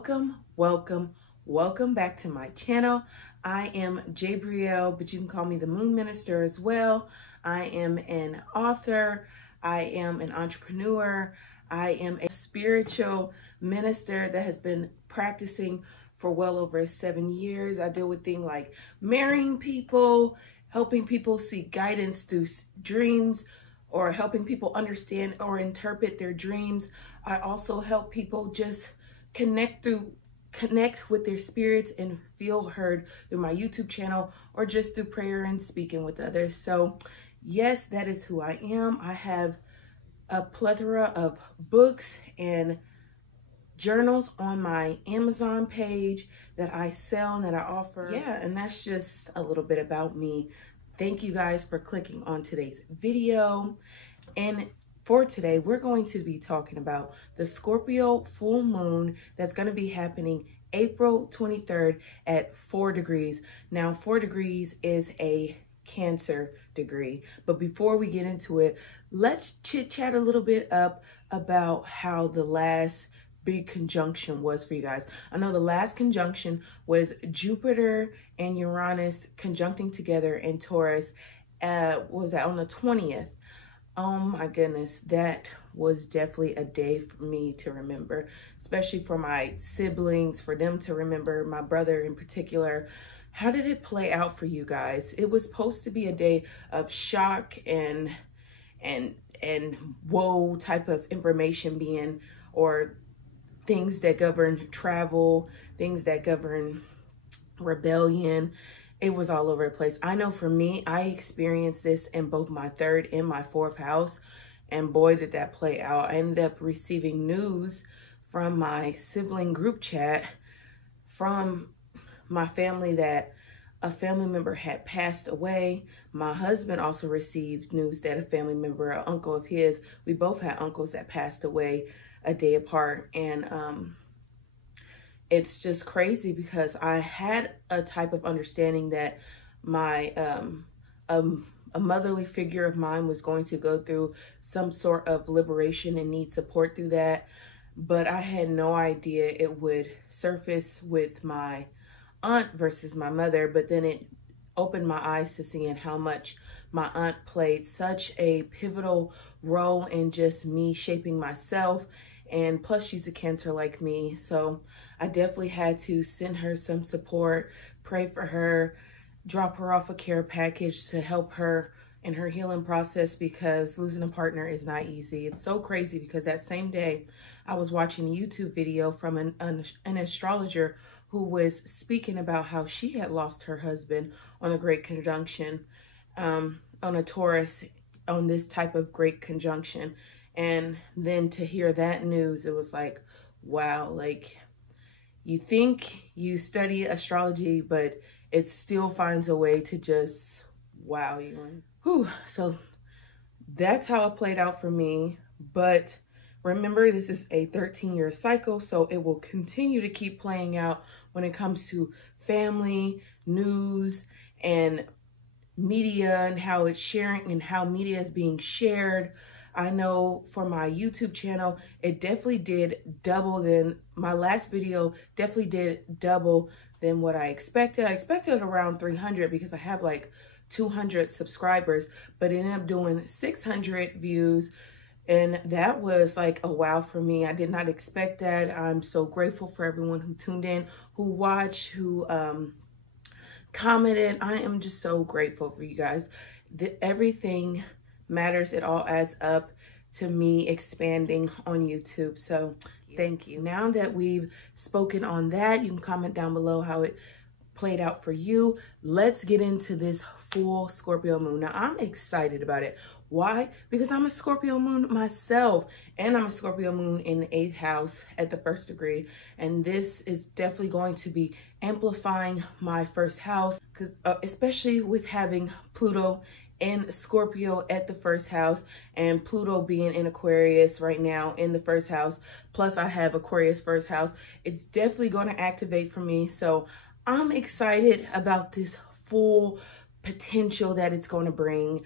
Welcome back to my channel. I am Jabrielle, but you can call me the Moon Minister as well. I am an author. I am an entrepreneur. I am a spiritual minister that has been practicing for well over 7 years. I deal with things like marrying people, helping people seek guidance through dreams, or helping people understand or interpret their dreams. I also help people just connect with their spirits and feel heard through my YouTube channel, or just through prayer and speaking with others. So yes, that is who I am. I have a plethora of books and journals on my Amazon page that I sell and that I offer. Yeah, and that's just a little bit about me. Thank you guys for clicking on today's video. And for today, we're going to be talking about the Scorpio full moon that's going to be happening April 23rd at 4 degrees. Now, 4 degrees is a Cancer degree. But before we get into it, let's chit chat a little bit about how the last big conjunction was for you guys. I know the last conjunction was Jupiter and Uranus conjuncting together in Taurus. What was that, on the 20th? Oh my goodness, that was definitely a day for me to remember, especially for my siblings, for them to remember, my brother in particular. How did it play out for you guys? It was supposed to be a day of shock and whoa type of information being, or things that govern travel, things that govern rebellion. It was all over the place. I know for me, I experienced this in both my 3rd and my 4th house. And boy, did that play out. I ended up receiving news from my sibling group chat from my family that a family member had passed away. My husband also received news that a family member, an uncle of his, we both had uncles that passed away a day apart. And it's just crazy because I had a type of understanding that my a motherly figure of mine was going to go through some sort of liberation and need support through that. But I had no idea it would surface with my aunt versus my mother. But then it opened my eyes to seeing how much my aunt played such a pivotal role in just me shaping myself. And plus, she's a Cancer like me. So I definitely had to send her some support, pray for her, drop her off a care package to help her in her healing process, because losing a partner is not easy. It's so crazy because that same day I was watching a YouTube video from an astrologer who was speaking about how she had lost her husband on a great conjunction, on a Taurus, on this type of great conjunction. And then to hear that news, it was like, wow, like, you think you study astrology, but it still finds a way to just wow you. Whew. So that's how it played out for me. But remember, this is a 13-year cycle, so it will continue to keep playing out when it comes to family, news, and media, and how it's sharing and how media is being shared. I know for my YouTube channel, it definitely did double than my last video, definitely did double than what I expected. I expected around 300 because I have like 200 subscribers, but it ended up doing 600 views. And that was like a wow for me. I did not expect that. I'm so grateful for everyone who tuned in, who watched, who commented. I am just so grateful for you guys. Everything matters. It all adds up to me expanding on YouTube. So thank you. Now that we've spoken on that, you can comment down below how it played out for you. Let's get into this full Scorpio moon. Now, I'm excited about it. Why? Because I'm a Scorpio moon myself, and I'm a Scorpio moon in the 8th house at the 1st degree. And this is definitely going to be amplifying my 1st house, because especially with having Pluto in Scorpio at the 1st house, and Pluto being in Aquarius right now in the 1st house, plus I have Aquarius 1st house. It's definitely going to activate for me. So I'm excited about this full potential that it's going to bring.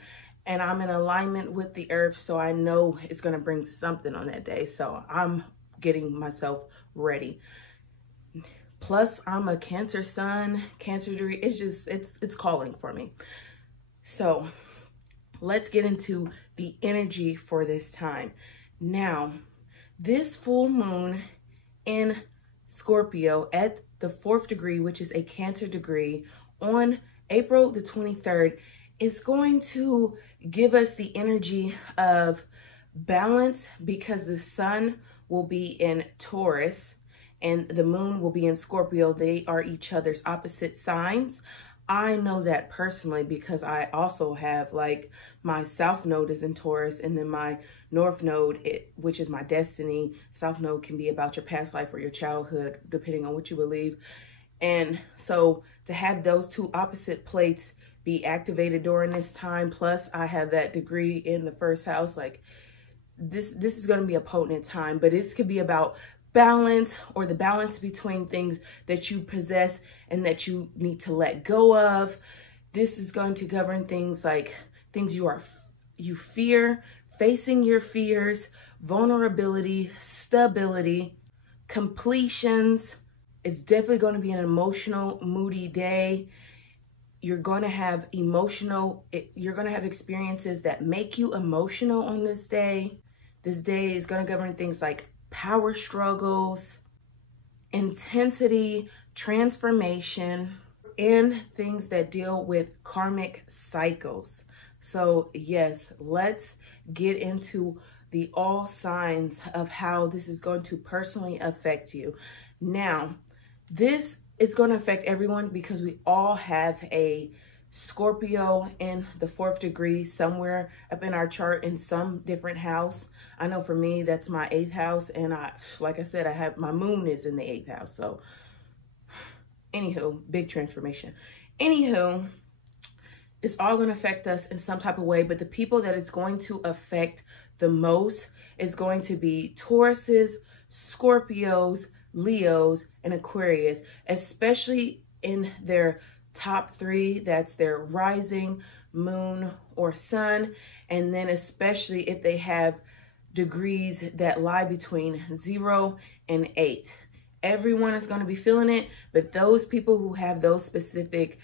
And I'm in alignment with the earth, so I know it's going to bring something on that day. So I'm getting myself ready. Plus, I'm a Cancer sun, Cancer degree. It's just, it's calling for me. So let's get into the energy for this time. Now, this full moon in Scorpio at the 4th degree, which is a Cancer degree, on April the 23rd, is going to give us the energy of balance, because the sun will be in Taurus and the moon will be in Scorpio. They are each other's opposite signs. I know that personally because I also have, like, my south node is in Taurus, and then my north node, which is my destiny. South node can be about your past life or your childhood, depending on what you believe. And so to have those two opposite plates be activated during this time, plus I have that degree in the 1st house, like, this is going to be a potent time. But this could be about balance, or the balance between things that you possess and that you need to let go of. This is going to govern things like things you fear, facing your fears, vulnerability, stability, completions. It's definitely going to be an emotional, moody day. You're going to have experiences that make you emotional on this day. This day is going to govern things like power struggles, intensity, transformation, and things that deal with karmic cycles. So yes, let's get into the all signs of how this is going to personally affect you. Now, this is going to affect everyone because we all have a Scorpio in the 4th degree somewhere up in our chart in some different house. I know for me, that's my 8th house. And like I said, I have my moon is in the 8th house. So anywho, big transformation. Anywho, it's all going to affect us in some type of way. But the people that it's going to affect the most is going to be Tauruses, Scorpios, Leos, and Aquarius, especially in their top 3. That's their rising, moon, or sun. And then especially if they have degrees that lie between 0 and 8. Everyone is going to be feeling it, but those people who have those specific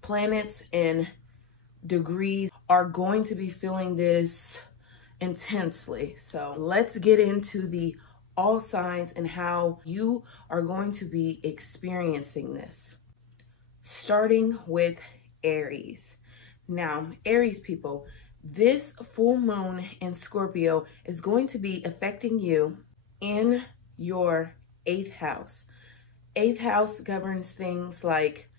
planets and degrees are going to be feeling this intensely. So let's get into the all signs and how you are going to be experiencing this. Starting with Aries. Now, Aries people, this full moon in Scorpio is going to be affecting you in your 8th house. 8th house governs things like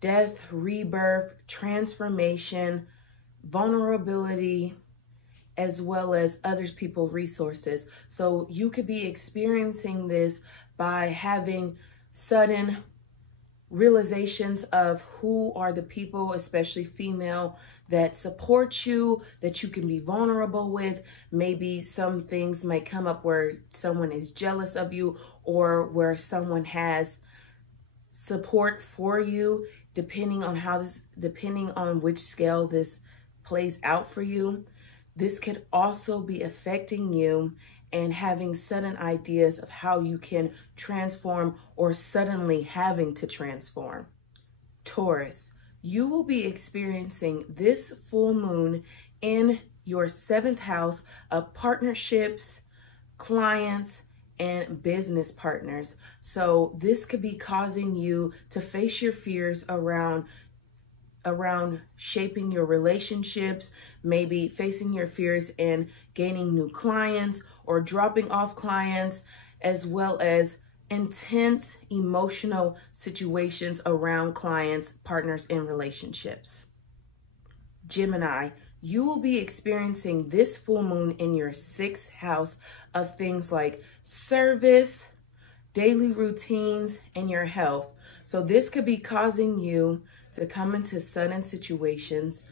death, rebirth, transformation, vulnerability, as well as others people's resources. So you could be experiencing this by having sudden realizations of who are the people, especially female, that support you, that you can be vulnerable with. Maybe some things might come up where someone is jealous of you, or where someone has support for you, depending on which scale this plays out for you. This could also be affecting you and having sudden ideas of how you can transform, or suddenly having to transform. Taurus, you will be experiencing this full moon in your 7th house of partnerships, clients, and business partners. So this could be causing you to face your fears around shaping your relationships, maybe facing your fears in gaining new clients or dropping off clients, as well as intense emotional situations around clients, partners, and relationships. Gemini, you will be experiencing this full moon in your 6th house of things like service, daily routines, and your health. So this could be causing you to come into sudden situations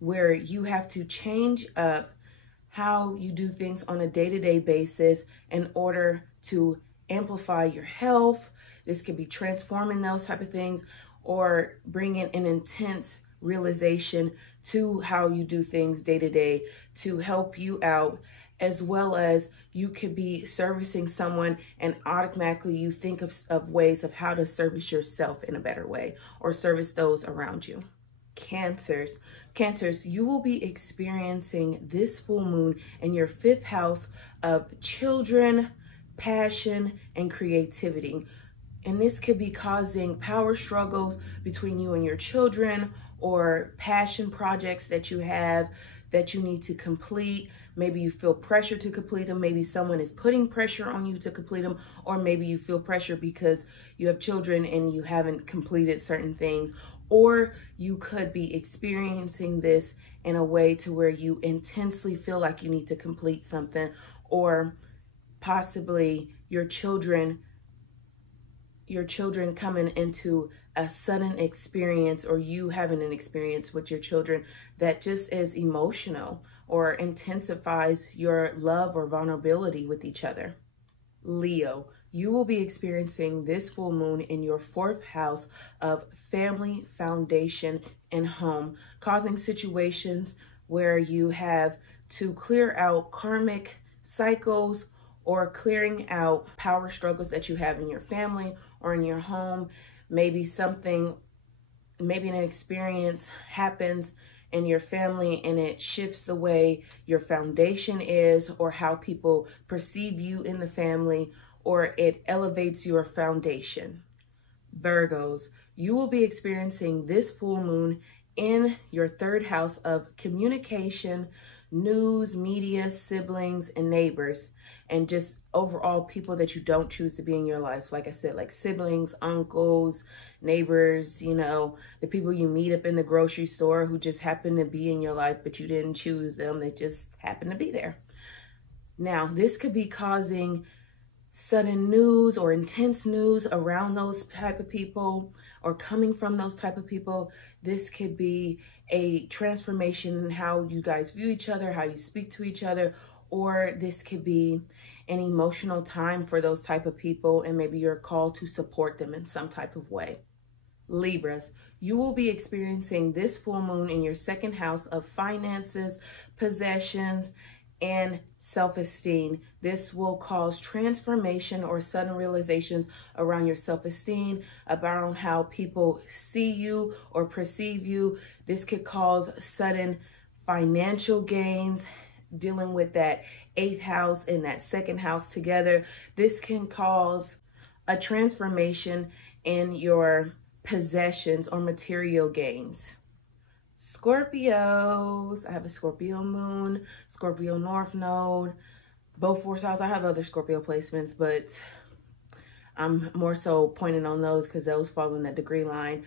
where you have to change up how you do things on a day-to-day basis in order to amplify your health. This could be transforming those type of things, or bringing an intense realization to how you do things day to day to help you out as well as you could be servicing someone and automatically you think of ways of how to service yourself in a better way or service those around you. Cancers, you will be experiencing this full moon in your 5th house of children, passion, and creativity. And this could be causing power struggles between you and your children, or passion projects that you have that you need to complete. Maybe you feel pressure to complete them. Maybe someone is putting pressure on you to complete them, or maybe you feel pressure because you have children and you haven't completed certain things. Or you could be experiencing this in a way to where you intensely feel like you need to complete something, or possibly your children coming into a sudden experience, or you having an experience with your children that just is emotional or intensifies your love or vulnerability with each other. Leo, you will be experiencing this full moon in your 4th house of family, foundation, and home, causing situations where you have to clear out karmic cycles or clearing out power struggles that you have in your family or in your home. Maybe an experience happens in your family and it shifts the way your foundation is or how people perceive you in the family, or it elevates your foundation. Virgos, you will be experiencing this full moon in your 3rd house of communication, news, media, siblings, and neighbors, and just overall people that you don't choose to be in your life. Like I said, like siblings, uncles, neighbors, you know, the people you meet up in the grocery store who just happen to be in your life, but you didn't choose them. They just happen to be there. Now, this could be causing sudden news or intense news around those type of people or coming from those type of people. This could be a transformation in how you guys view each other, how you speak to each other, or this could be an emotional time for those type of people, and maybe you're called to support them in some type of way. Libras, you will be experiencing this full moon in your 2nd house of finances, possessions, and self-esteem. This will cause transformation or sudden realizations around your self-esteem, about how people see you or perceive you. This could cause sudden financial gains, dealing with that 8th house and that 2nd house together. This can cause a transformation in your possessions or material gains. Scorpios, I have a Scorpio moon, Scorpio north node, both 4th house. I have other Scorpio placements, but I'm more so pointing on those because those fall in that degree line.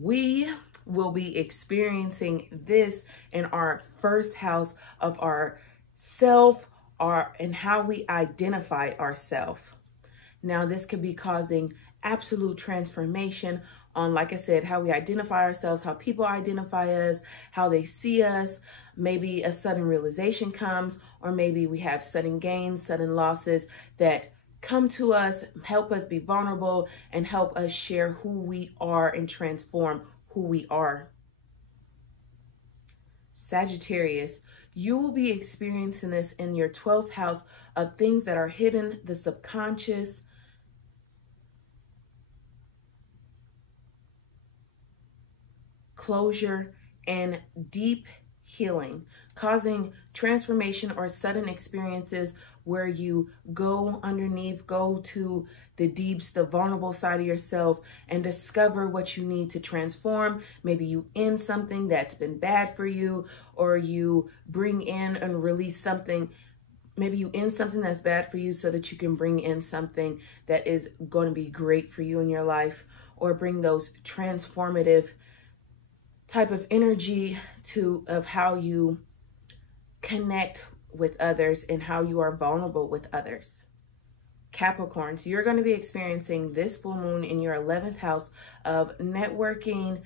We will be experiencing this in our 1st house of our self, and how we identify ourselves. Now, this could be causing absolute transformation on, like I said, how we identify ourselves, how people identify us, how they see us. Maybe a sudden realization comes, or maybe we have sudden gains, sudden losses that come to us, help us be vulnerable, and help us share who we are and transform who we are. Sagittarius, you will be experiencing this in your 12th house of things that are hidden, the subconscious, closure, and deep healing, causing transformation or sudden experiences where you go underneath, go to the deeps, the vulnerable side of yourself, and discover what you need to transform. Maybe you end something that's been bad for you, or you bring in and release something. Maybe you end something that's bad for you so that you can bring in something that is going to be great for you in your life, or bring those transformative type of energy of how you connect with others and how you are vulnerable with others. Capricorns, you're going to be experiencing this full moon in your 11th house of networking,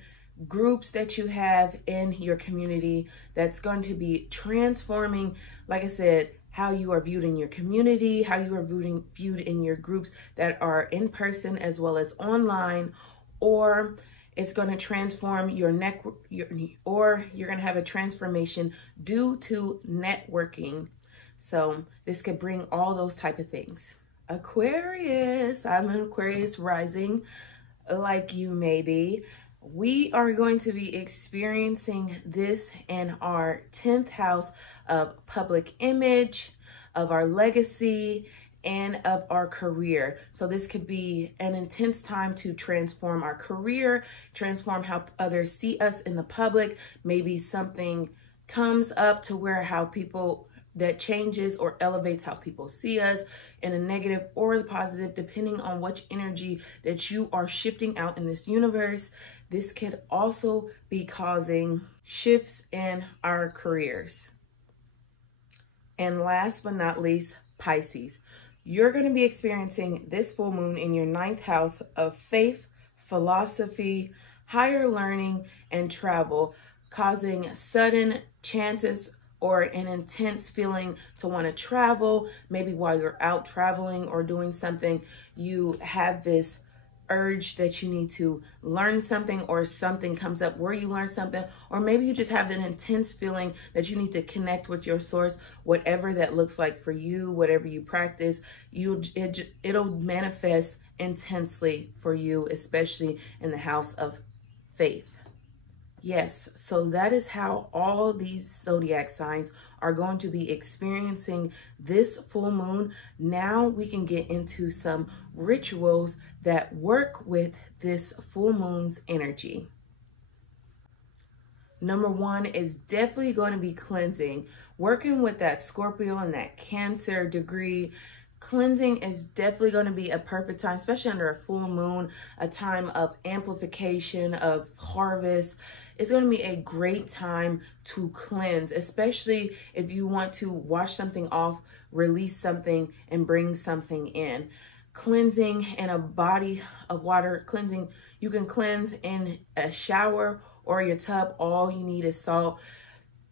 groups that you have in your community that's going to be transforming, like I said, how you are viewed in your community, how you are viewed in your groups that are in person as well as online, or it's going to transform your or you're going to have a transformation due to networking. So this could bring all those type of things. Aquarius, I'm an Aquarius rising, like you maybe. We are going to be experiencing this in our 10th house of public image, of our legacy, and of our career. So this could be an intense time to transform our career, transform how others see us in the public. Maybe something comes up to where how people that changes or elevates how people see us in a negative or the positive, depending on which energy that you are shifting out in this universe. This could also be causing shifts in our careers. And last but not least, Pisces. You're going to be experiencing this full moon in your 9th house of faith, philosophy, higher learning, and travel, causing sudden chances or an intense feeling to want to travel. Maybe while you're out traveling or doing something, you have this urge that you need to learn something, or something comes up where you learn something, or maybe you just have an intense feeling that you need to connect with your source, whatever that looks like for you, whatever you practice, it'll manifest intensely for you, especially in the house of faith. Yes, so that is how all these zodiac signs are going to be experiencing this full moon. Now we can get into some rituals that work with this full moon's energy. Number one is definitely going to be cleansing. Working with that Scorpio and that Cancer degree, cleansing is definitely going to be a perfect time, especially under a full moon, a time of amplification, of harvest. It's going to be a great time to cleanse, especially if you want to wash something off, release something, and bring something in. Cleansing in a body of water, cleansing, you can cleanse in a shower or your tub. All you need is salt.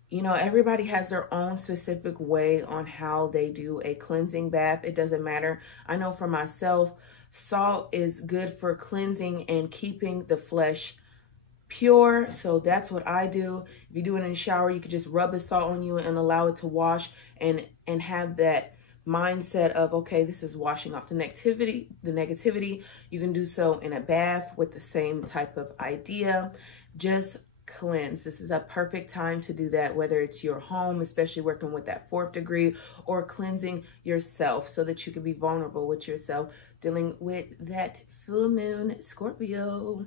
You know, everybody has their own specific way on how they do a cleansing bath. It doesn't matter. I know for myself, salt is good for cleansing and keeping the flesh pure. So that's what I do. If you do it in the shower, you could just rub the salt on you and allow it to wash, and have that mindset of, okay, this is washing off the negativity. You can do so in a bath with the same type of idea. Just cleanse. This is a perfect time to do that, whether it's your home, especially working with that 4th degree, or cleansing yourself so that you can be vulnerable with yourself, dealing with that full moon Scorpio.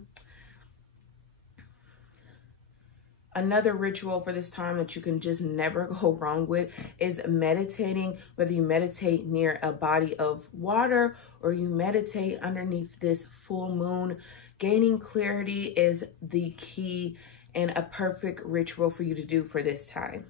Another ritual for this time that you can just never go wrong with is meditating. Whether you meditate near a body of water or you meditate underneath this full moon, gaining clarity is the key and a perfect ritual for you to do for this time.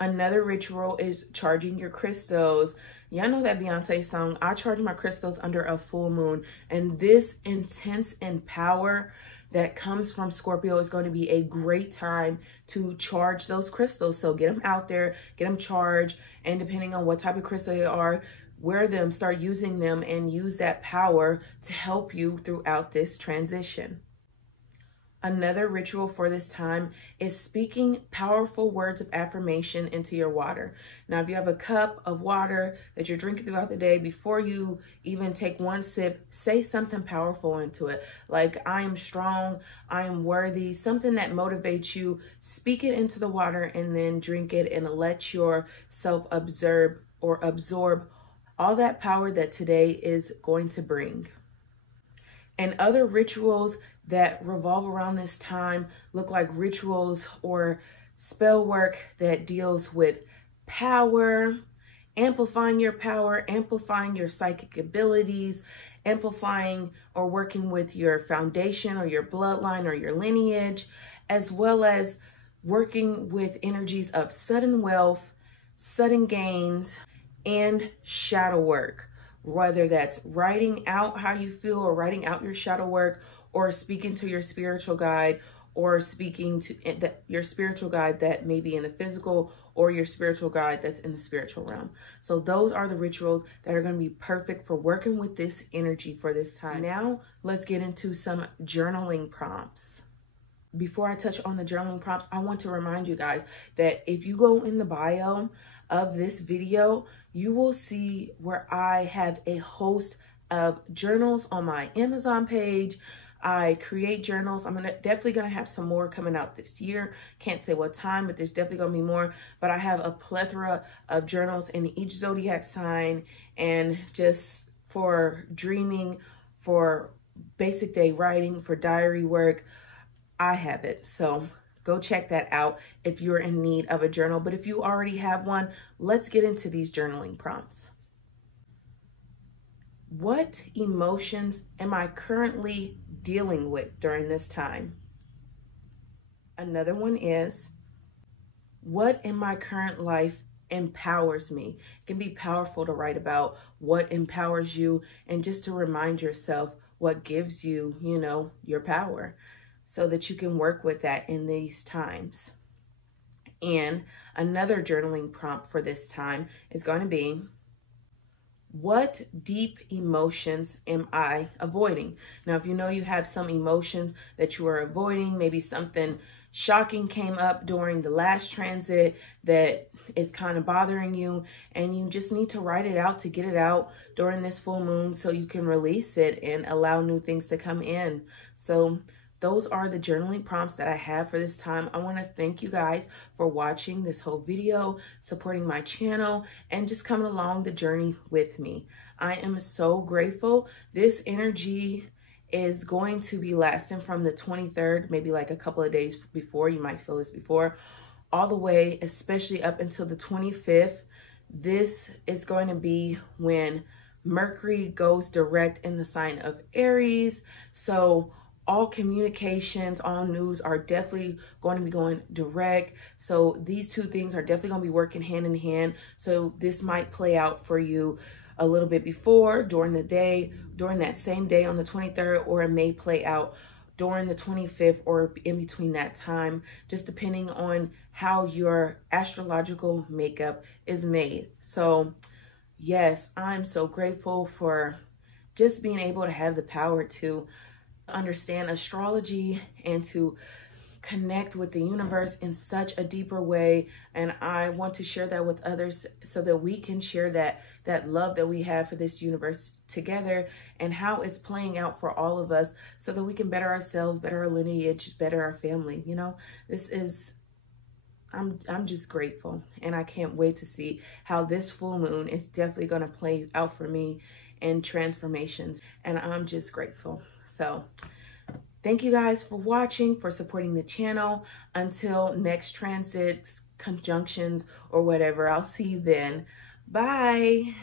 Another ritual is charging your crystals. Y'all know that Beyonce song, I charge my crystals under a full moon. And this intense and power that comes from Scorpio is going to be a great time to charge those crystals. So get them out there, get them charged, and depending on what type of crystal they are, wear them, start using them, and use that power to help you throughout this transition. Another ritual for this time is speaking powerful words of affirmation into your water. Now, if you have a cup of water that you're drinking throughout the day, before you even take one sip, say something powerful into it. Like, I am strong, I am worthy, something that motivates you. Speak it into the water and then drink it, and let yourself absorb all that power that today is going to bring. And other rituals that revolve around this time look like rituals or spell work that deals with power, amplifying your power, amplifying your psychic abilities, amplifying or working with your foundation or your bloodline or your lineage, as well as working with energies of sudden wealth, sudden gains, and shadow work. Whether that's writing out how you feel or writing out your shadow work, or speaking to your spiritual guide, or speaking to your spiritual guide that may be in the physical, or your spiritual guide that's in the spiritual realm. So those are the rituals that are going to be perfect for working with this energy for this time. Now, let's get into some journaling prompts. before I touch on the journaling prompts, I want to remind you guys that if you go in the bio of this video, you will see where I have a host of journals on my Amazon page. I create journals. I'm definitely gonna have some more coming out this year. Can't say what time, but there's definitely gonna be more. But I have a plethora of journals in each zodiac sign, and just for dreaming, for basic day writing, for diary work, I have it. So go check that out if you're in need of a journal. But if you already have one, let's get into these journaling prompts. What emotions am I currently dealing with during this time? Another one is, what in my current life empowers me? It can be powerful to write about what empowers you, and just to remind yourself what gives you, your power, so that you can work with that in these times. And another journaling prompt for this time is going to be, what deep emotions am I avoiding? Now, if you know you have some emotions that you are avoiding, maybe something shocking came up during the last transit that is kind of bothering you, and you just need to write it out to get it out during this full moon so you can release it and allow new things to come in. So those are the journaling prompts that I have for this time. I want to thank you guys for watching this whole video, supporting my channel, and just coming along the journey with me. I am so grateful. This energy is going to be lasting from the 23rd, maybe like a couple of days before. You might feel this before, all the way, especially up until the 25th. This is going to be when Mercury goes direct in the sign of Aries. So all communications, all news are definitely going to be going direct. So these two things are definitely going to be working hand in hand. So this might play out for you a little bit before, during the day, during that same day on the 23rd, or it may play out during the 25th or in between that time, just depending on how your astrological makeup is made. So yes, I'm so grateful for just being able to have the power to understand astrology and to connect with the universe in such a deeper way. And I want to share that with others so that we can share that love that we have for this universe together, and how it's playing out for all of us, so that we can better ourselves, better our lineage, better our family. This is, I'm just grateful, and I can't wait to see how this full moon is definitely going to play out for me in transformations, and I'm just grateful. So thank you guys for watching, for supporting the channel. Until next transits, conjunctions, or whatever, I'll see you then. Bye.